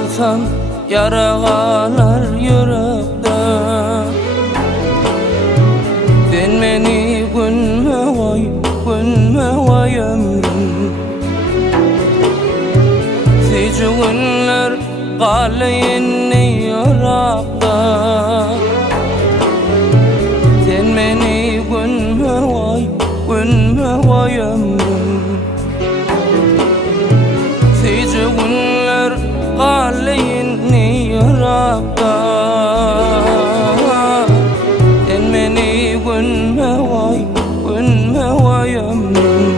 salsan yaragalar yürekde. Sen meni günme vay ömrüm. Sice günler qalayinni yürekde. Sen meni günme vay ömrüm. Sice günler qalayinni yürekde. Sen meni günme vay ömrüm.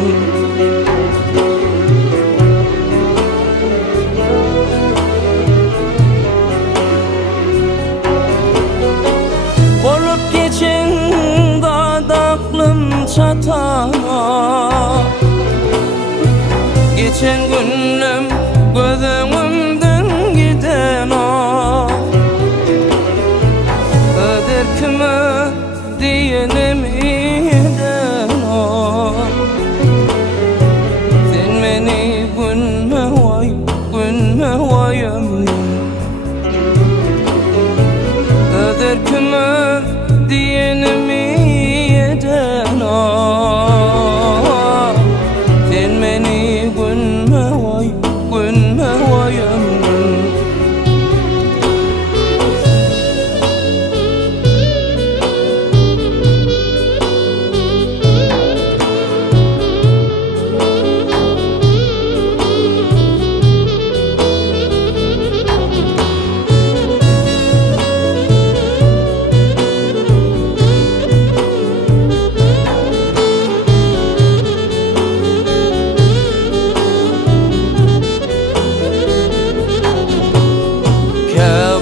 Olup geçen dadaklım çatana. Geçen günüm gözümden giden o. Öder kime diyenim eden o. Sen beni günme vay ömrüm. Öder kime diyenim eden o. Sen beni günme vay ömrüm.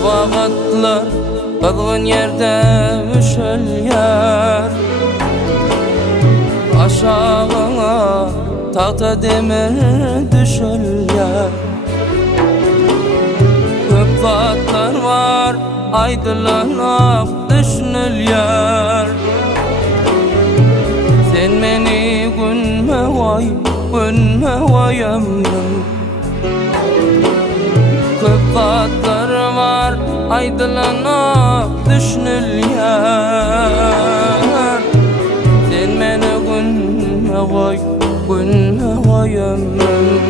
Bağatlar kızgın yerde üşel yer. Aşağına tahta demir düşel yer. Köp vatlar var aydınlanıp düşünül yer. Sen beni günme vay ömrüm. Köp vatlar var aydınlanıp düşünül yer. Sen beni günme vay ömrüm.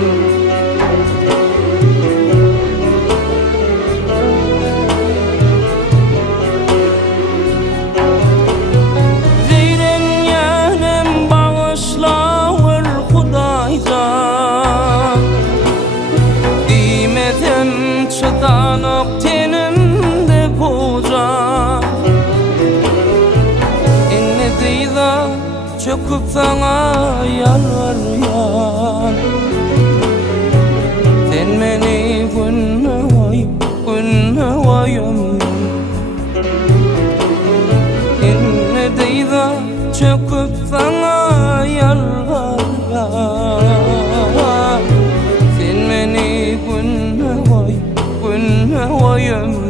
Zeyren yenim bağışlawır Hudaydan. Dimedim çıdanıp tenimde boza. Inni dıyda çöküp sana yalvaryan. Sen beni günme vay ömrüm. Inni dıyda çöküp sana yalvaryan. Sen beni günme vay ömrüm.